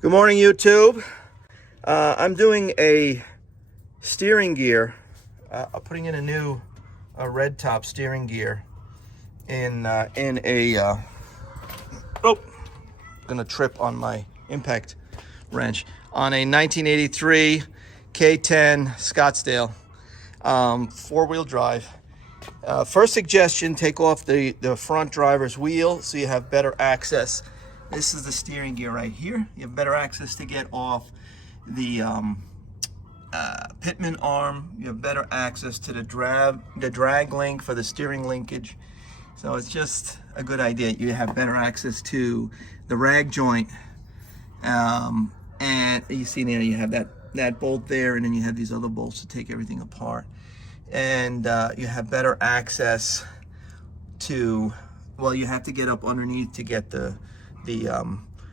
Good morning, YouTube. I'm doing a steering gear. I'm putting in a new red top steering gear in a gonna trip on my impact wrench on a 1983 K10 Scottsdale, four-wheel drive. First suggestion: take off the front driver's wheel so you have better access. This is the steering gear right here. You have better access to get off the pitman arm. You have better access to the drag link for the steering linkage. So it's just a good idea. You have better access to the rag joint. And you see there, you have that bolt there, and then you have these other bolts to take everything apart. And you have better access to, well, you have to get up underneath to get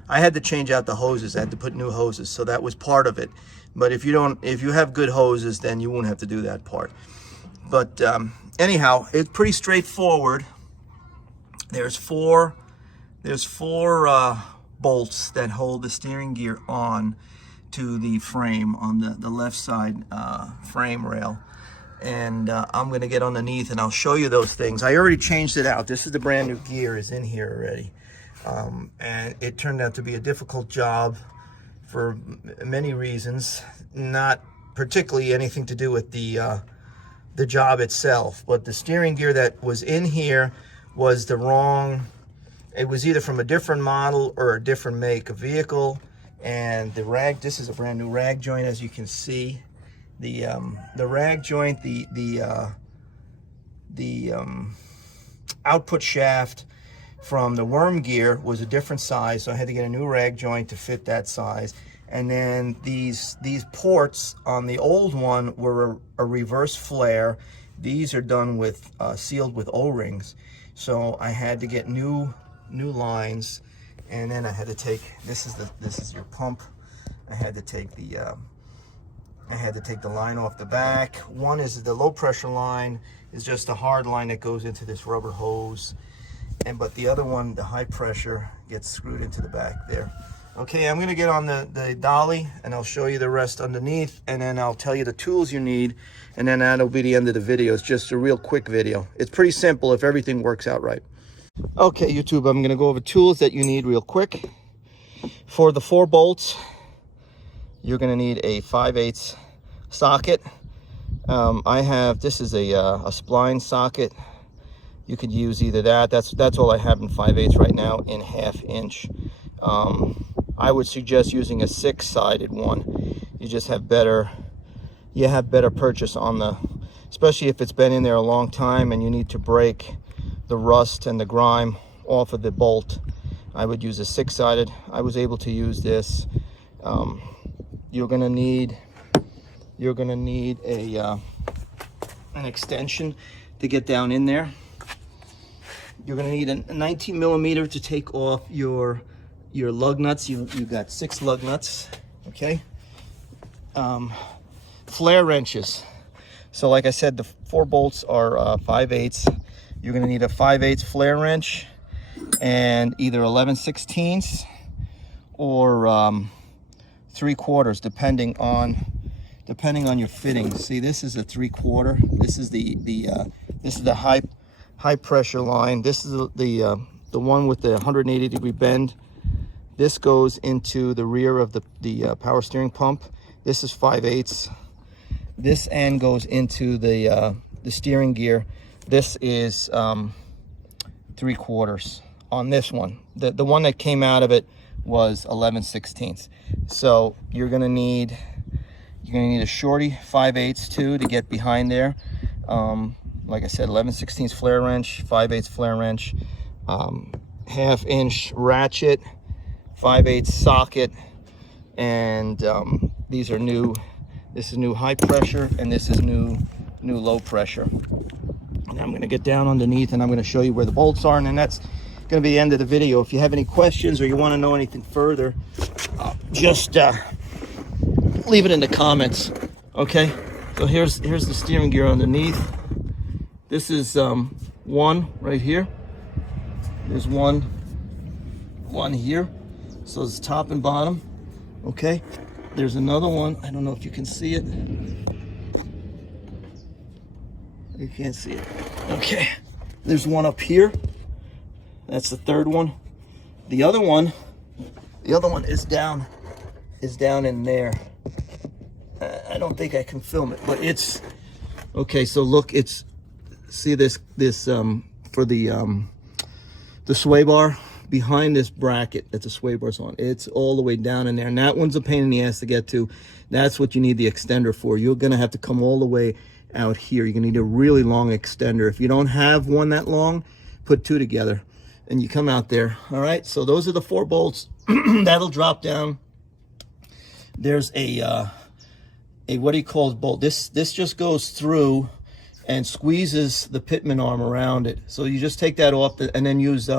I had to change out the hoses. I had to put new hoses, so that was part of it. But if you have good hoses, then you won't have to do that part. But anyhow, it's pretty straightforward. There's four bolts that hold the steering gear on to the frame on the left side frame rail. And I'm going to get underneath and I'll show you those things. I already changed it out. This is the brand new gear is in here already. And it turned out to be a difficult job for many reasons, not particularly anything to do with the job itself, but the steering gear that was in here was the wrong, it was either from a different model or a different make of vehicle. And the rag, this is a brand new rag joint, as you can see. The rag joint, the output shaft from the worm gear was a different size, so I had to get a new rag joint to fit that size. And then these ports on the old one were a reverse flare. These are done with sealed with O-rings, so I had to get new lines. And then I had to take, this is your pump. I had to take the line off the back. One is the low pressure line, is just a hard line that goes into this rubber hose. But the other one, the high pressure, gets screwed into the back there. Okay, I'm gonna get on the dolly and I'll show you the rest underneath, and then I'll tell you the tools you need, and then that'll be the end of the video. It's just a real quick video. It's pretty simple if everything works out right. Okay, YouTube, I'm gonna go over tools that you need real quick. For the 4 bolts, you're gonna need a 5/8 socket. This is a spline socket. You could use either that. That's all I have in 5/8 right now in 1/2 inch. I would suggest using a 6-sided one. You just have better purchase on the, especially if it's been in there a long time and you need to break the rust and the grime off of the bolt. I would use a 6-sided. I was able to use this. You're gonna need an extension to get down in there. You're gonna need a 19 millimeter to take off your lug nuts. You got 6 lug nuts, okay? Flare wrenches. So like I said, the 4 bolts are 5/8. You're gonna need a 5/8 flare wrench and either 11/16 or 3/4, depending on your fittings. See, this is a 3/4. This is the high pressure line. This is the one with the 180-degree bend. This goes into the rear of the power steering pump. This is 5/8. This end goes into the steering gear. This is 3/4 on this one. The one that came out of it was 11/16. So you're gonna need a shorty 5/8 too to get behind there. Like I said, 11/16 flare wrench, 5/8 flare wrench, 1/2 inch ratchet, 5/8 socket, and these are new. This is new high pressure, and this is new low pressure. And I'm gonna get down underneath, and I'm gonna show you where the bolts are, and then that's gonna be the end of the video. If you have any questions or you want to know anything further, just leave it in the comments. Okay, so here's the steering gear underneath. This is one right here. There's one here. So it's top and bottom. Okay, there's another one. I don't know if you can see it. You can't see it. Okay, there's one up here. That's the third one. The other one is down in there. I don't think I can film it, but it's okay. So look, it's, see this for the sway bar behind this bracket that the sway bar's on. It's all the way down in there, and that one's a pain in the ass to get to. That's what you need the extender for. You're gonna have to come all the way out here. You're gonna need a really long extender. If you don't have one that long, put two together and you come out there. All right, so those are the 4 bolts. That'll drop down. There's a what do you call it, bolt? This just goes through and squeezes the pitman arm around it. So you just take that off and then use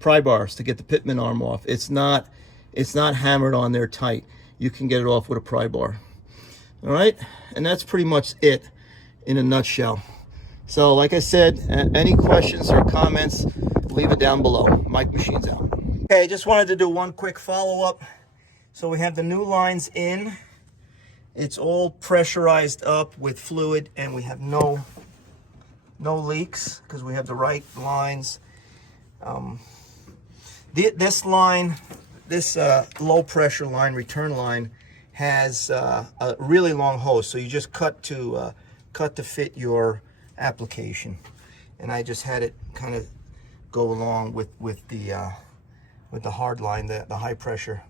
pry bars to get the pitman arm off. It's not hammered on there tight. You can get it off with a pry bar. All right, and that's pretty much it in a nutshell. So like I said, any questions or comments, leave it down below. Mike Machines out. Okay, I just wanted to do one quick follow-up. So we have the new lines in. It's all pressurized up with fluid, and we have no leaks because we have the right lines. This line, this low pressure line, return line, has a really long hose, so you just cut to fit your application. And I just had it kind of go along with the hard line, the high pressure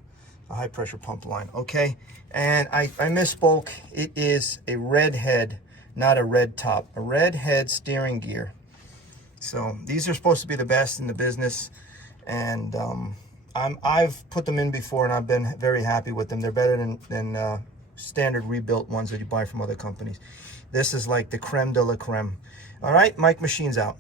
pump line. Okay, and I misspoke. It is a red head, not a red top, a red head steering gear. So these are supposed to be the best in the business, and I've put them in before and I've been very happy with them. They're better than standard rebuilt ones that you buy from other companies. This is like the creme de la creme. All right, Mike Machines out.